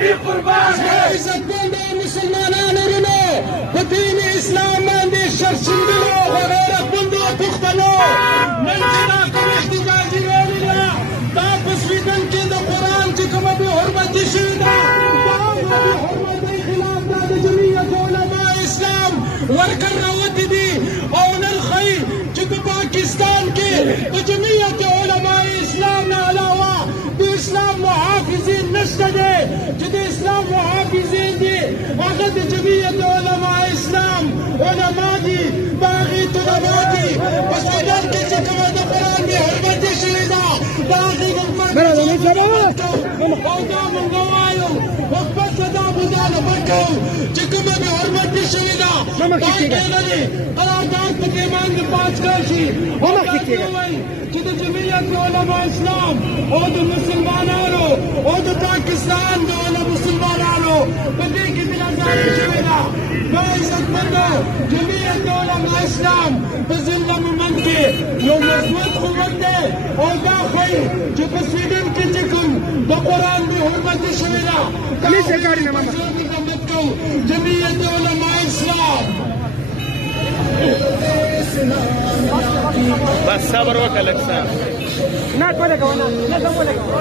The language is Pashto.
دي قربان عزت مند مسلمانانو رونو په دین اسلام باندې شرشندلو غیرتمندو پښتنو نن چې دا کوم احتجاجي رالي ده دا په سویډن کې د قرآن چې کومه بې حرمتي شوې ده دا بې حرمتۍ خلاف دا د جمعیت علماء اسلام ورکر راوتي دي او نن ښایي چې په پاکستان کې د جمعیت علماء اسلام نه علاوه د اسلام محافظین نشته دی چې د اسلام محافظین دي هغه د جمعیت علماء اسلام علما دي د هغې طلبا دي په سویډن کې چې کومه د قرآن بې حرمتي شوې ده د هغې او دا مونږ وایو خپل څه دا مطالبه کوو چې کومه بې حرمتي شوې ده دا کېده دي قرارداد پکې باندې پاس کړل شي او تاسې ووایي چې د جمعیت علما اسلام او د مسلمانانو او د پاکستان د مسلمانانو په دې کې بېلګاري شوې ده دا عزتمندو جمعیت علما اسلام په ضمن مومند کې یو مضبوط قوت دی او دا ښایي چې په سویډن کې چې کوم د قرآن بې حرمتي شوې ده مذمت کوو جمعیت علما اسلام بس صبر وکړه لږ څه نه ولګوه نه زه ولګوه